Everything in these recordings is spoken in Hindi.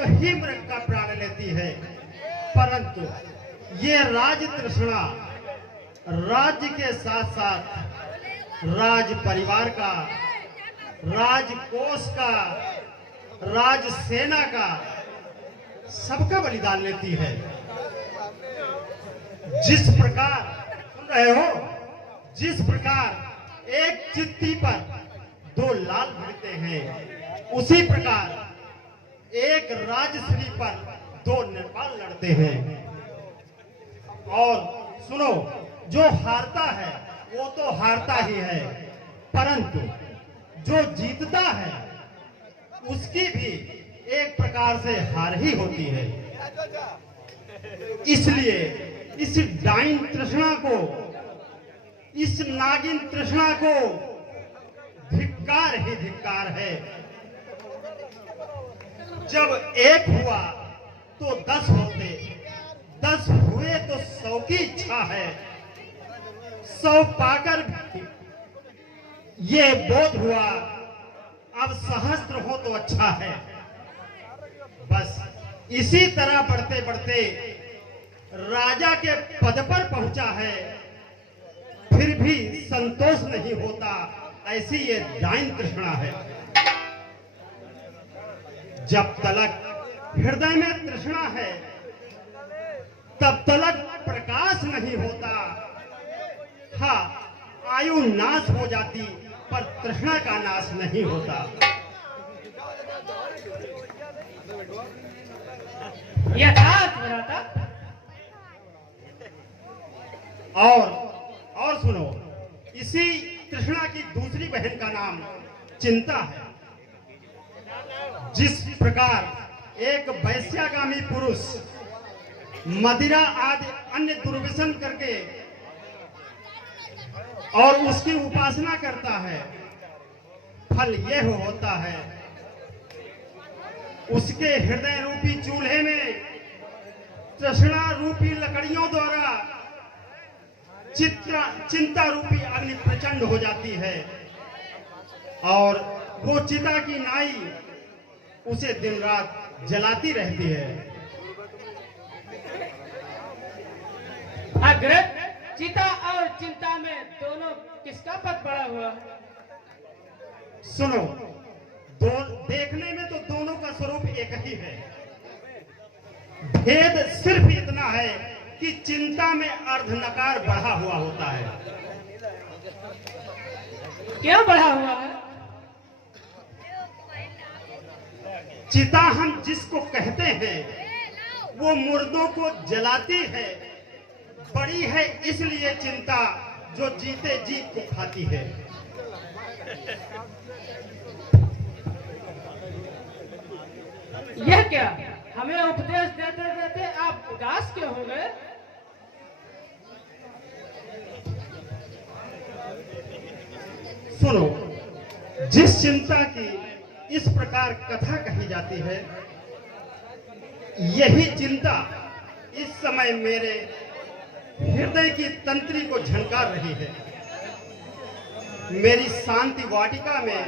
एक ही मृग का प्राण लेती है, परंतु ये राज तृष्णा राज्य के साथ साथ राज परिवार का, राजकोष का, राज सेना का, सबका बलिदान लेती है। जिस प्रकार, सुन रहे हो, जिस प्रकार एक चित्ती पर दो लाल भिड़ते हैं, उसी प्रकार एक राजश्री पर दो नेपाल लड़ते हैं। और सुनो, जो हारता है वो तो हारता ही है, परंतु जो जीतता है उसकी भी एक प्रकार से हार ही होती है। इसलिए इस डाइन तृष्णा को, इस नागिन तृष्णा को धिक्कार ही धिक्कार है। जब एक हुआ तो 10 होते, 10 हुए तो 100 की इच्छा है। 100 पाकर भी ये बोध हुआ अब सहस्त्र हो तो अच्छा है। बस इसी तरह बढ़ते बढ़ते राजा के पद पर पहुंचा है, फिर भी संतोष नहीं होता, ऐसी ये डाइन तृष्णा है। जब तलक हृदय में तृष्णा है तब तलक प्रकाश नहीं होता। हाँ, आयु नाश हो जाती पर तृष्णा का नाश नहीं होता। यथार्थ भ्राता। और सुनो, इसी तृष्णा की दूसरी बहन का नाम चिंता है। जिस प्रकार एक वैश्यागामी पुरुष मदिरा आदि अन्य दुर्व्यसन करके और उसकी उपासना करता है, फल यह होता है उसके हृदय रूपी चूल्हे में तृष्णा रूपी लकड़ियों द्वारा चिंता रूपी अग्नि प्रचंड हो जाती है और वो चिता की नाई उसे दिन रात जलाती रहती है। अग्र, चिता और चिंता में दोनों किसका पद बड़ा हुआ? सुनो, देखने में तो दोनों का स्वरूप एक ही है। भेद सिर्फ इतना है कि चिंता में अर्धनकार बढ़ा हुआ होता है। क्यों बढ़ा हुआ है? चिता हम जिसको कहते हैं वो मुर्दों को जलाती है, बड़ी है इसलिए चिंता जो जीते जी को खाती है। यह क्या, हमें उपदेश देते देते आप उदास क्यों हो गए? सुनो, जिस चिंता की इस प्रकार कथा कही जाती है, यही चिंता इस समय मेरे हृदय की तंत्री को झनकार रही है। मेरी शांति वाटिका में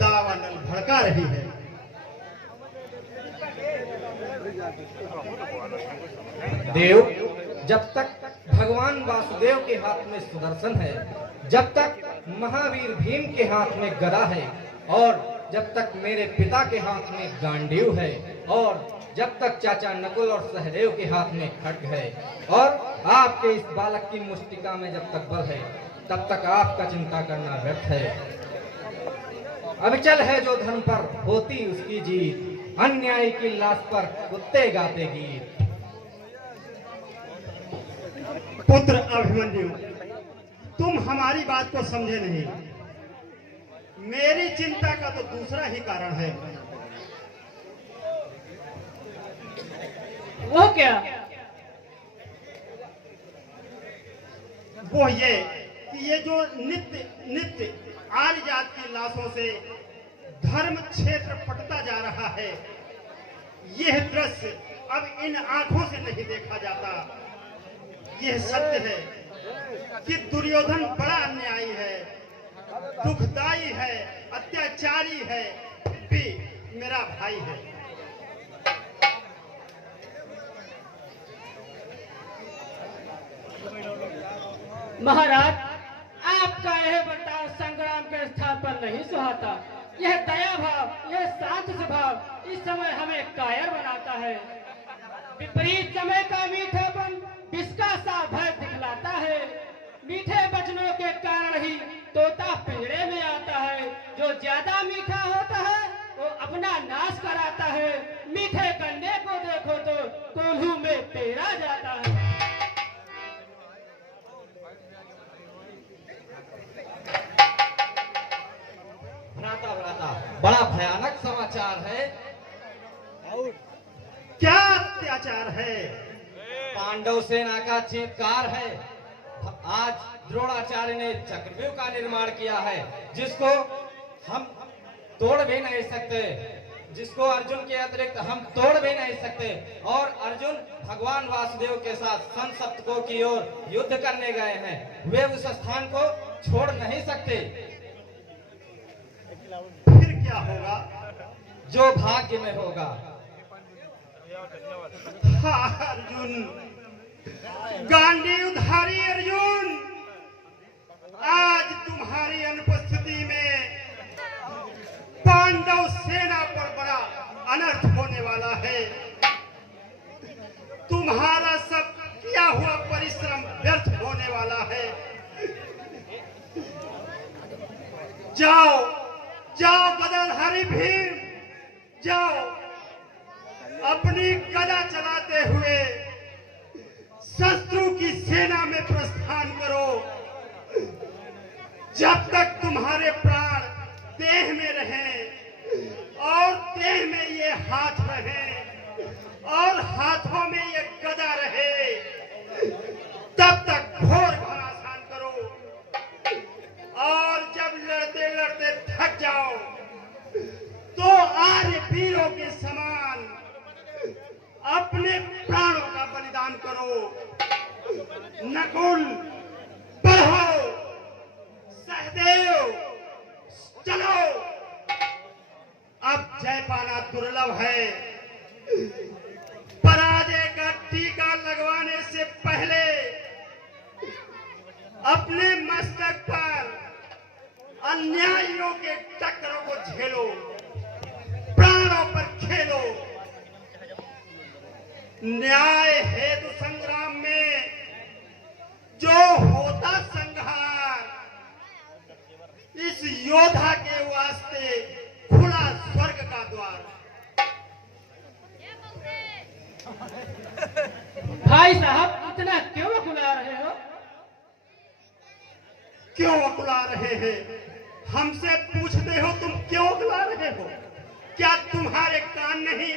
दावानल भड़का रही है। देव, जब तक भगवान वासुदेव के हाथ में सुदर्शन है, जब तक महावीर भीम के हाथ में गदा है, और जब तक मेरे पिता के हाथ में गांडीव है, और जब तक चाचा नकुल और सहदेव के हाथ में खड्ग है, और आपके इस बालक की मुष्टिका में जब तक बल है, तब तक आपका चिंता करना व्यर्थ है। अविचल है जो धर्म पर होती उसकी जीत, अन्याय की लाश पर कुत्ते गाते गीत। पुत्र अभिमन्यु, तुम हमारी बात को समझे नहीं। मेरी चिंता का तो दूसरा ही कारण है। वो क्या? वो ये कि ये जो नित्य नित्य आर्य जात की लाशों से धर्म क्षेत्र पटता जा रहा है, यह दृश्य अब इन आंखों से नहीं देखा जाता। यह सत्य है कि दुर्योधन बड़ा अन्यायी है, दुखदाई है, अत्याचारी है, फिर भी मेरा भाई है। महाराज, आपका यह बर्ताव संग्राम के स्थान पर नहीं सुहाता। यह दया भाव, यह शांत स्वभाव इस समय हमें कायर बनाता है। विपरीत समय का मीठापन विष का सा भय दिखलाता है। मीठे वचनों के कारण ही तोता पिंजरे में आता है। जो ज्यादा मीठा होता है वो अपना नाश कराता है। मीठे गन्ने को देखो तो कोल्हू में पेरा जाता है। भ्राता, बड़ा भयानक समाचार है। क्या अत्याचार है? पांडव सेना का चीत्कार है। आज द्रोणाचार्य ने चक्रव्यूह का निर्माण किया है, जिसको हम तोड़ भी नहीं सकते, जिसको अर्जुन के अतिरिक्त हम तोड़ भी नहीं सकते। और अर्जुन भगवान वासुदेव के साथ सन सप्तकों की ओर युद्ध करने गए हैं। वे उस स्थान को छोड़ नहीं सकते। फिर क्या होगा? जो भाग्य में होगा। हाँ अर्जुन, गांडीवधारी अर्जुन, आज तुम्हारी अनुपस्थिति में पांडव सेना पर बड़ा अनर्थ होने वाला है। तुम्हारा सब किया हुआ परिश्रम व्यर्थ होने वाला है। जाओ जाओ गदाधारी भीम, जाओ अपनी गदा चलाते हुए शत्रु की सेना में प्रस्थान करो। जब तक तुम्हारे प्राण देह में रहें और देह में ये हाथ रहे और हाथों में ये गदा रहे, तब तक घोर घमासान करो। और जब लड़ते लड़ते थक जाओ तो आर्य वीरों के समान अपने प्राणों का बलिदान करो। नकुल, बढ़ो, सहदेव, चलो। अब जय पाना दुर्लभ है। पराजय का टीका लगवाने से पहले अपने मस्तक पर अन्यायियों के टक्करों को झेलो, प्राणों पर खेलो। न्याय हेतु संग्राम में जो होता संघार, इस योद्धा के वास्ते खुला स्वर्ग का द्वार। भाई साहब, इतना क्यों अकुला रहे हो? क्यों अकुला रहे हैं? हमसे पूछते हो तुम क्यों अकुला रहे हो? क्या तुम्हारे कान नहीं?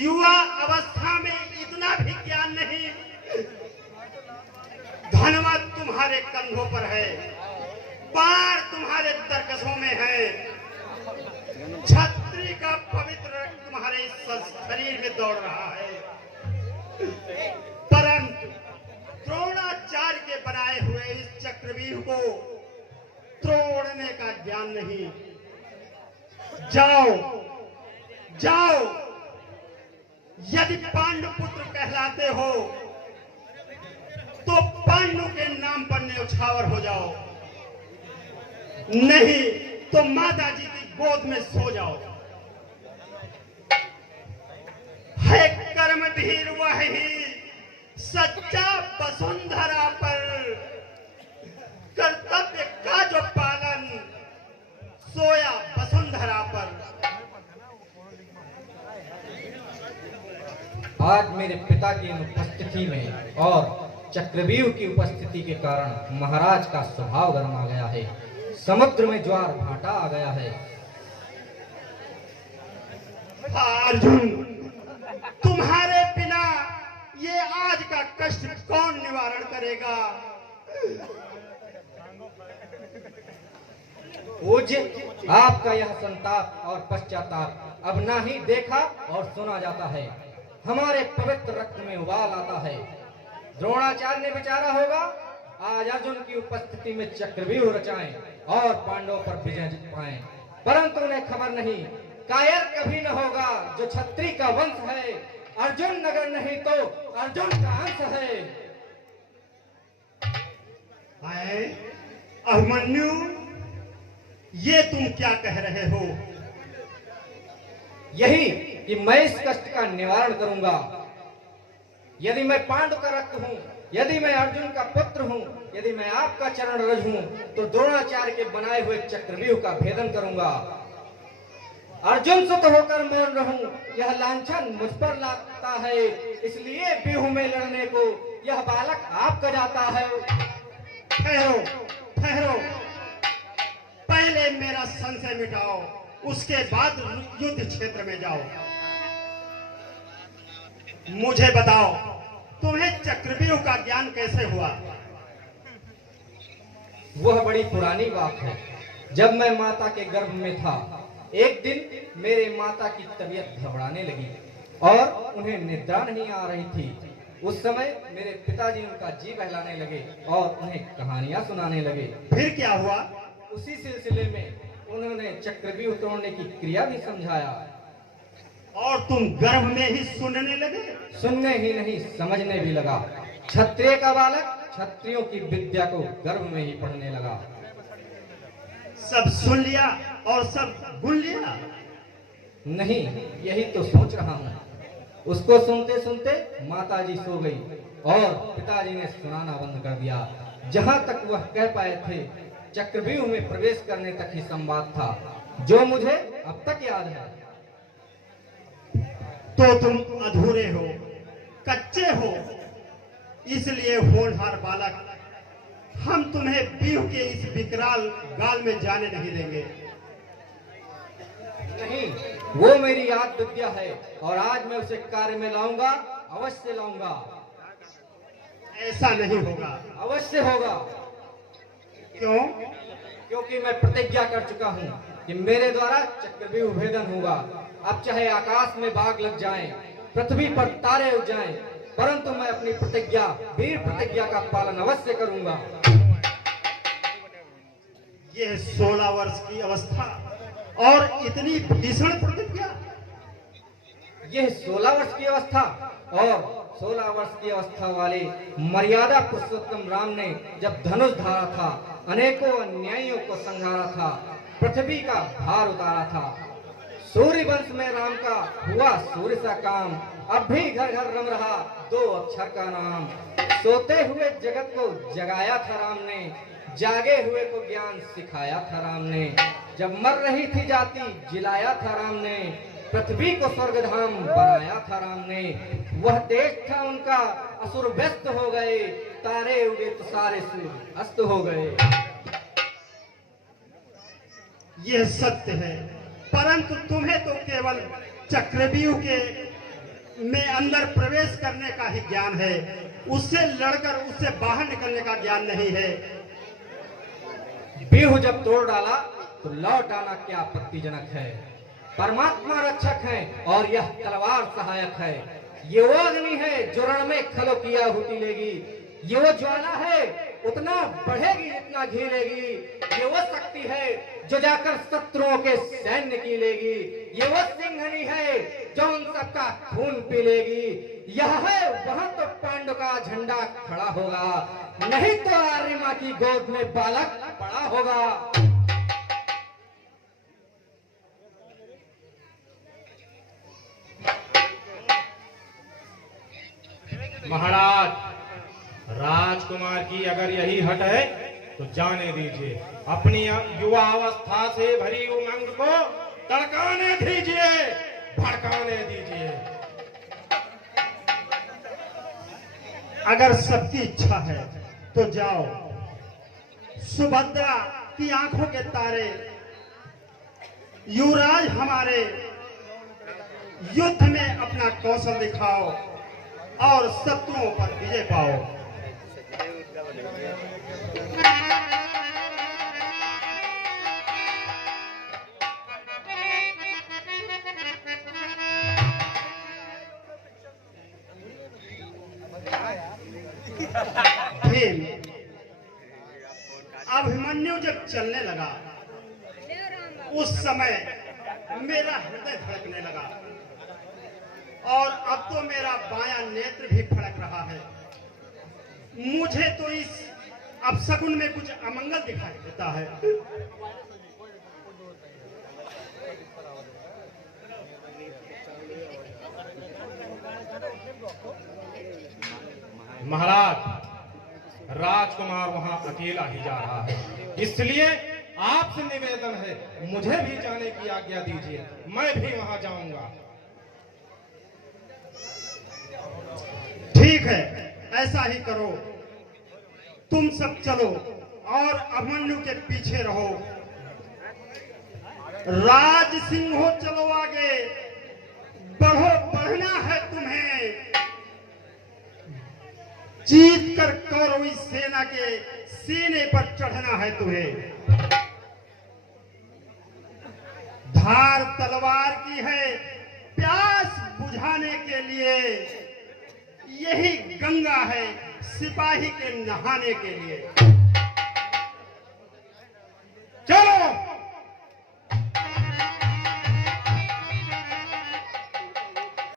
युवा अवस्था में इतना भी ज्ञान नहीं? धनवत तुम्हारे कंधों पर है, बाण तुम्हारे तरकसों में है, छत्री का पवित्र रक्त तुम्हारे शरीर में दौड़ रहा है। परंतु द्रोणाचार्य के बनाए हुए इस चक्रव्यूह को तोड़ने का ज्ञान नहीं। जाओ जाओ, यदि पांडु पुत्र कहलाते हो तो पांडु के नाम पर न्यौछावर हो जाओ, नहीं तो माता जी की गोद में सो जाओ। है कर्मवीर वही सच्चा वसुंधरा पर, कर्तव्य का जो पालन सोया वसुंधरा पर। आज मेरे पिता की अनुपस्थिति में और चक्रव्यूह की उपस्थिति के कारण महाराज का स्वभाव गरमा गया है। समुद्र में ज्वार भाटा आ गया है। अर्जुन, तुम्हारे बिना ये आज का कष्ट कौन निवारण करेगा? पूज्य, आपका यह संताप और पश्चाताप अब ना ही देखा और सुना जाता है। हमारे पवित्र रक्त में उबाल आता है। द्रोणाचार्य ने विचारा होगा आज अर्जुन की उपस्थिति में चक्रव्यूह रचाएं और पांडवों पर विजय जीत पाएं, परंतु उन्हें खबर नहीं, कायर कभी न होगा जो छत्री का वंश है। अर्जुन नगर नहीं तो अर्जुन का अंश है। आए अभिमन्यु, ये तुम क्या कह रहे हो? यही कि मैं इस कष्ट का निवारण करूंगा। यदि मैं पांडु का रक्त हूँ, यदि मैं अर्जुन का पुत्र हूँ, यदि मैं आपका चरण रज हूँ, तो द्रोणाचार्य के बनाए हुए चक्रव्यूह का भेदन करूंगा। अर्जुन सुत होकर मौन रहूं, यह लांछन मुझ पर लगता है, इसलिए व्यूह में लड़ने को यह बालक आपका जाता है। ठहरो, ठहरो, पहले मेरा संशय मिटाओ, उसके बाद युद्ध क्षेत्र में जाओ। मुझे बताओ, तुम्हें चक्रव्यूह का ज्ञान कैसे हुआ? वह बड़ी पुरानी बात है। जब मैं माता के गर्भ में था, एक दिन मेरे माता की तबीयत घबराने लगी और उन्हें निद्रा नहीं आ रही थी। उस समय मेरे पिताजी उनका जी बहलाने लगे और उन्हें कहानियां सुनाने लगे। फिर क्या हुआ? उसी सिलसिले में उन्होंने चक्रव्यूह तोड़ने की क्रिया भी समझाया। और तुम गर्भ में ही सुनने लगे? सुनने ही नहीं, समझने भी लगा। क्षत्रिय का बालक क्षत्रियों की विद्या को गर्भ में ही पढ़ने लगा। सब सुन लिया और सब भूल लिया? नहीं, यही तो सोच रहा हूँ। उसको सुनते सुनते माताजी सो गई और पिताजी ने सुनाना बंद कर दिया। जहाँ तक वह कह पाए थे, चक्रव्यूह में प्रवेश करने तक ही संवाद था, जो मुझे अब तक याद है। तो तुम अधूरे हो, कच्चे हो, इसलिए होनहार बालक, हम तुम्हें व्यूह के इस विकराल गाल में जाने नहीं देंगे। नहीं, वो मेरी याद विद्या है और आज मैं उसे कार्य में लाऊंगा, अवश्य लाऊंगा। ऐसा नहीं होगा। अवश्य होगा। क्यों? क्योंकि मैं प्रतिज्ञा कर चुका हूँ कि मेरे द्वारा चक्रव्यूह भेदन होगा। अब चाहे आकाश में बाग लग जाएं, पृथ्वी पर तारे उग जाएं, परंतु मैं अपनी प्रतिज्ञा, वीर प्रतिज्ञा का पालन अवश्य करूंगा। यह 16 वर्ष की अवस्था और इतनी भीषण प्रतिज्ञा? यह 16 वर्ष की अवस्था और 16 वर्ष की अवस्था वाले मर्यादा पुरुषोत्तम राम ने जब धनुष धारा था, अनेकों अन्यायियों को संहारा था, पृथ्वी का भार उतारा था। सूर्य वंश में राम का हुआ सूर्य सा काम, अब भी घर घर रम रहा 2 अक्षर का नाम। सोते हुए जगत को जगाया था राम ने, जागे हुए को ज्ञान सिखाया था राम ने। जब मर रही थी जाति जिलाया था राम ने, पृथ्वी को स्वर्गधाम बनाया था राम ने। वह देश था उनका, असुर व्यस्त हो गए, तारे उगे तो सारे सूर्य अस्त हो गए। यह सत्य है, परंतु तुम्हें तो केवल चक्रव्यूह के में अंदर प्रवेश करने का ही ज्ञान है, उससे लड़कर उससे बाहर निकलने का ज्ञान नहीं है। व्यूह जब तोड़ डाला तो लौट आना क्या आपत्तिजनक है। परमात्मा रक्षक है और यह तलवार सहायक है। ये वो अग्नि है जो रण में खलो की आहुति लेगी। ये वो ज्वाला है उतना बढ़ेगी जितना घेरेगी। ये वो शक्ति है जो जाकर शत्रुओं के सैन्य की लेगी। ये वो सिंहनी है जो उन सबका खून पी लेगी। यह है वहां तो पांडु का झंडा खड़ा होगा, नहीं तो आर्यमा की गोद में बालक पड़ा होगा। महाराज, राजकुमार की अगर यही हट है तो जाने दीजिए। अपनी युवा अवस्था से भरी उमंग को तड़काने दीजिए, भड़काने दीजिए। अगर सबकी इच्छा है तो जाओ। सुभद्रा की आंखों के तारे, युवराज हमारे, युद्ध में अपना कौशल दिखाओ और शत्रुओं पर विजय पाओ। भीम, अभिमन्यु जब चलने लगा उस समय मेरा हृदय धड़कने लगा और अब तो मेरा बायां नेत्र भी फड़क रहा है। मुझे तो इस अब शकुन में कुछ अमंगल दिखाई देता है। महाराज, राजकुमार वहां अकेला ही जा रहा है, इसलिए आपसे निवेदन है, मुझे भी जाने की आज्ञा दीजिए, मैं भी वहां जाऊंगा। ठीक है, ऐसा ही करो। तुम सब चलो और अभिमन्यु के पीछे रहो। राज सिंहो चलो आगे, बढ़ो, बढ़ना है तुम्हें। जीत कर कौरवी सेना के सीने पर चढ़ना है तुम्हें। धार तलवार की है, प्यास बुझाने के लिए। यही गंगा है सिपाही के नहाने के लिए।